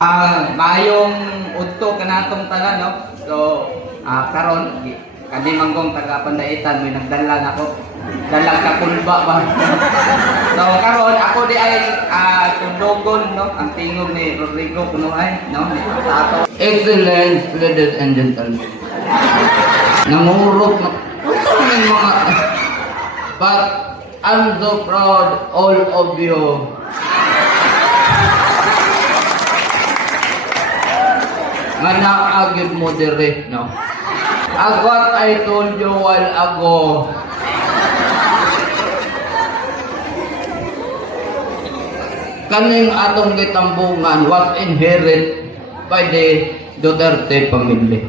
Mayong udto kanatong tanan, no? So, karon kani manggong taga Pandaitan may nagdala nako. Dalag ka pulba ba? So karon ako di ay tundogon, no? Ang tingog ni Rodrigo kuno ay, no? Ato. Excellent, ladies and gentlemen. Nangurot na mga but I'm so proud all of you. Nga naagid mo dire, no? As what I told you while ago. Kaning atong gitambungan was inherit by the Duterte family.